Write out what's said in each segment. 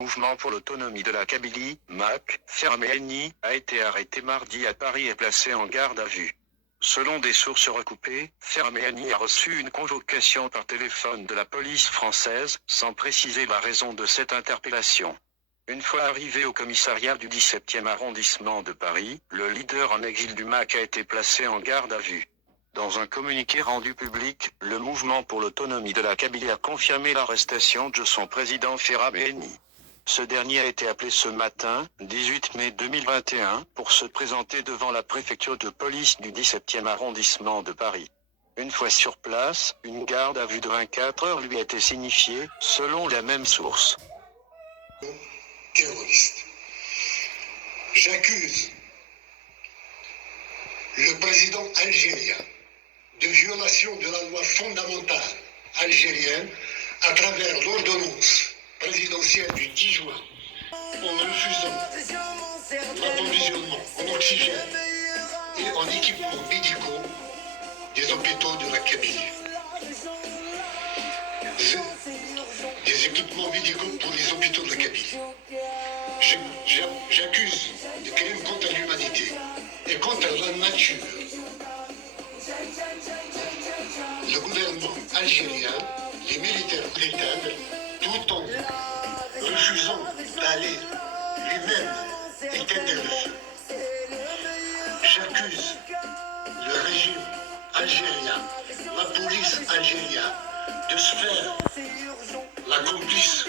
Mouvement pour l'autonomie de la Kabylie, MAC, Ferméni, a été arrêté mardi à Paris et placé en garde à vue. Selon des sources recoupées, Ferméni a reçu une convocation par téléphone de la police française, sans préciser la raison de cette interpellation. Une fois arrivé au commissariat du 17e arrondissement de Paris, le leader en exil du MAC a été placé en garde à vue. Dans un communiqué rendu public, le Mouvement pour l'autonomie de la Kabylie a confirmé l'arrestation de son président Ferméni. Ce dernier a été appelé ce matin, 18 mai 2021, pour se présenter devant la préfecture de police du 17e arrondissement de Paris. Une fois sur place, une garde à vue de 24 heures lui a été signifiée, selon la même source. Terroriste. J'accuse le président algérien de violation de la loi fondamentale algérienne à travers l'ordonnance présidentielle du 10 juin en refusant l'approvisionnement en oxygène et en équipements médicaux des hôpitaux de la Kabylie. Des équipements médicaux pour les hôpitaux de la Kabylie. J'accuse de crimes contre l'humanité et contre la nature le gouvernement algérien, les militaires britanniques, tout en refusant d'aller lui-même éteindre le feu. J'accuse le régime algérien, la police algérienne, de se faire la complice.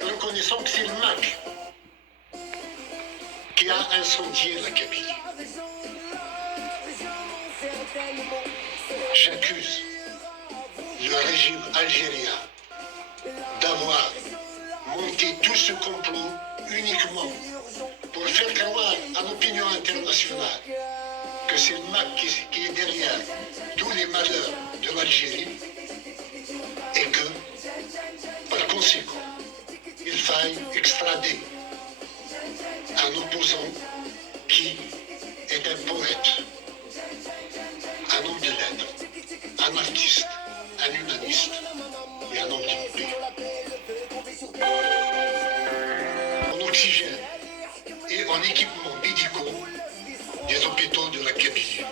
Reconnaissant que c'est le MAC qui a incendié la Kabylie. J'accuse le régime algérien d'avoir monté tout ce complot uniquement pour faire croire à l'opinion internationale que c'est le MAC qui est derrière tous les malheurs de l'Algérie et que, par conséquent, il faille extrader un opposant qui est un poète, un homme de lettres, un artiste, un humaniste et un homme de paix. En oxygène et en équipements médicaux des hôpitaux de la Kabylie.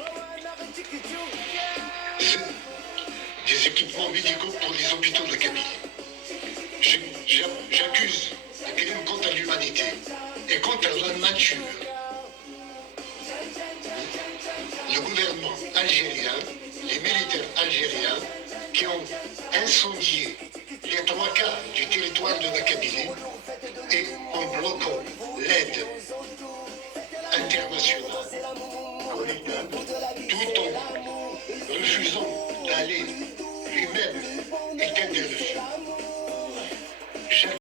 Des équipements médicaux pour les hôpitaux de la Kabylie. J'accuse de crimes contre l'humanité et contre la nature le gouvernement algérien, les militaires algériens qui ont incendié les 3/4 du territoire de la Kabylie et en bloquant l'aide internationale tout en refusant d'aller lui-même éteindre le feu.